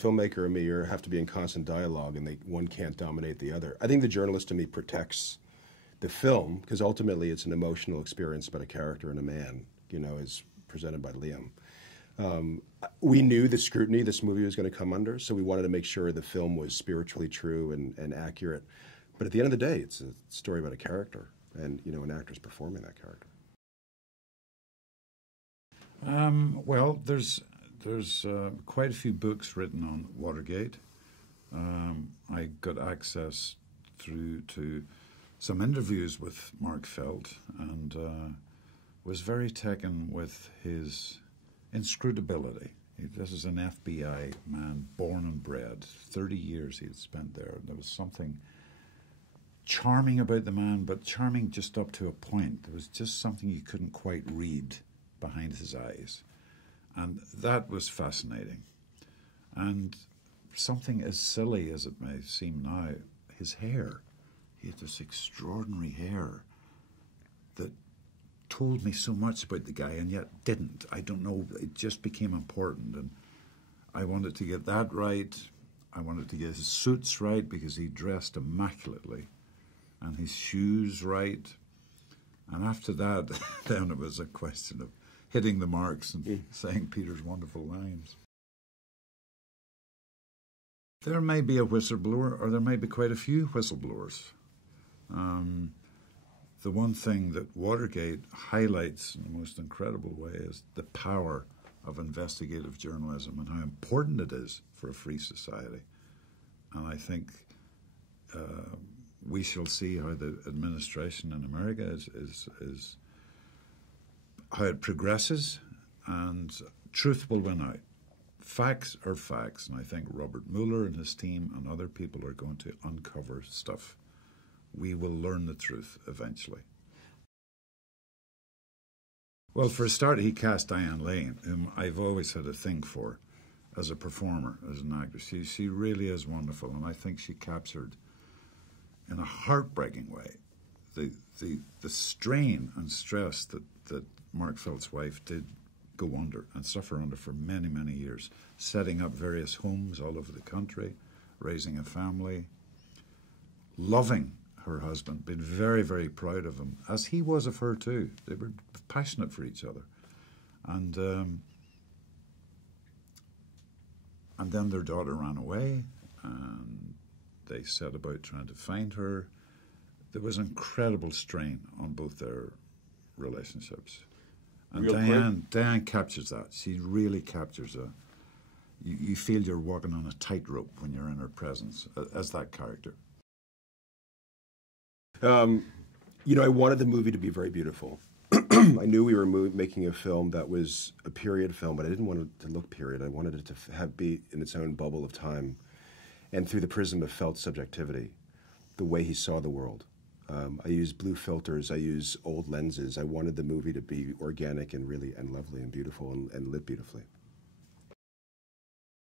Filmmaker and me have to be in constant dialogue, and one can't dominate the other. I think the journalist in me protects the film, because ultimately it's an emotional experience about a character and a man, you know, as presented by Liam. We knew the scrutiny this movie was going to come under, so we wanted to make sure the film was spiritually true and accurate. But at the end of the day, it's a story about a character, and, you know, an actor's performing that character. Well, there's quite a few books written on Watergate. I got access through to some interviews with Mark Felt, and was very taken with his inscrutability. This is an FBI man, born and bred. 30 years he had spent there. There was something charming about the man, but charming just up to a point. There was just something you couldn't quite read behind his eyes. And that was fascinating. And something as silly as it may seem now, his hair. He had this extraordinary hair that told me so much about the guy and yet didn't. I don't know, it just became important. And I wanted to get that right. I wanted to get his suits right because he dressed immaculately, and his shoes right. And after that, then it was a question of hitting the marks and saying Peter's wonderful lines. There may be a whistleblower, or there may be quite a few whistleblowers. The one thing that Watergate highlights in the most incredible way is the power of investigative journalism and how important it is for a free society. And I think we shall see how the administration in America is how it progresses, and truth will win out. Facts are facts, and I think Robert Mueller and his team and other people are going to uncover stuff. We will learn the truth eventually. Well, for a start, he cast Diane Lane, whom I've always had a thing for as a performer, as an actress. She really is wonderful, and I think she captured, in a heartbreaking way, the strain and stress that Mark Felt's wife did go under and suffer under for many, many years, setting up various homes all over the country, raising a family, loving her husband, being very, very proud of him, as he was of her too. They were passionate for each other. And then their daughter ran away, and they set about trying to find her. There was incredible strain on both their relationships. And Diane captures that. She really captures a... You feel you're walking on a tightrope when you're in her presence, as that character. You know, I wanted the movie to be very beautiful. I knew we were making a film that was a period film, but I didn't want it to look period. I wanted it to be in its own bubble of time, and through the prism of Felt's subjectivity, the way he saw the world. I use blue filters, I use old lenses. I wanted the movie to be organic and really lovely and beautiful and lit beautifully.